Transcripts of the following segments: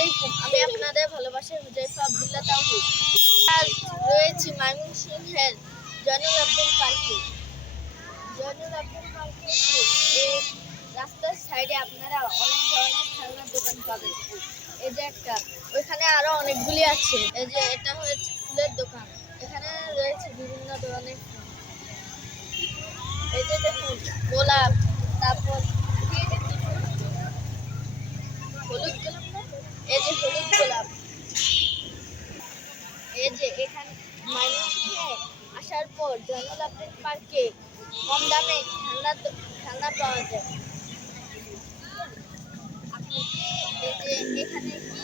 আলাইকুম, আমি আপনাদের ভালোবাসার হুজাইফা আব্দুল্লাহ তাওহীদ। আজ রয়েছি ময়মনসিংহের জয়নুল আবেদিন পার্কে। জয়নুল আবেদিন পার্কে এই রাস্তার সাইডে আপনারা অনেক ধরনের খেলনার দোকান পাবেন। এই যে একটা, ওইখানে আরো অনেকগুলি আছে। এই যে এটা হচ্ছে ফুলের দোকান, এখানে রয়েছে বিভিন্ন ধরনের ফুল। এই যে দেখুন গোলাপ, তারপর হলুদ গোলাপ না, এই যে হলুদ গোলাপ। এই যে এখানে ময়মনসিংহে আসার পর জয়নুল আবেদিন পার্কে কম দামে খেলনা পাওয়া যায়। আপনি কি এই যে এখানে কি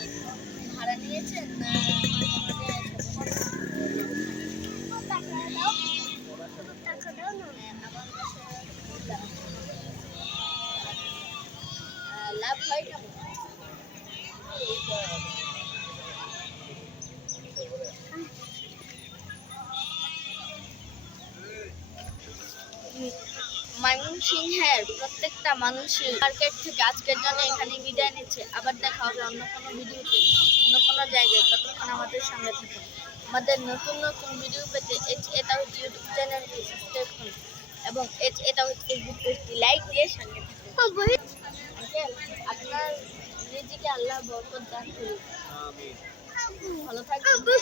ভাড়া নিয়েছেন না লাভ হয় কেমন? ময়মনসিংহের প্রত্যেকটা মানুষই মার্কেট থেকে আজকের জন্য এখানে বিদায় নিচ্ছে। আবার দেখা হবে অন্য কোনো ভিডিওতে, অন্য কোনো জায়গায়। ততক্ষণ আমাদের সঙ্গে থাকুন। আমাদের নতুন নতুন ভিডিও পেতে তাওহীদ ইউটিউব চ্যানেলটি সাবস্ক্রাইব করুন এবং তাওহীদ ফেসবুক পেজটি লাইক দিয়ে সঙ্গে থাকুন। আপনার রিজিকে আল্লাহ বরকত দান করুন। ভালো থাকবেন।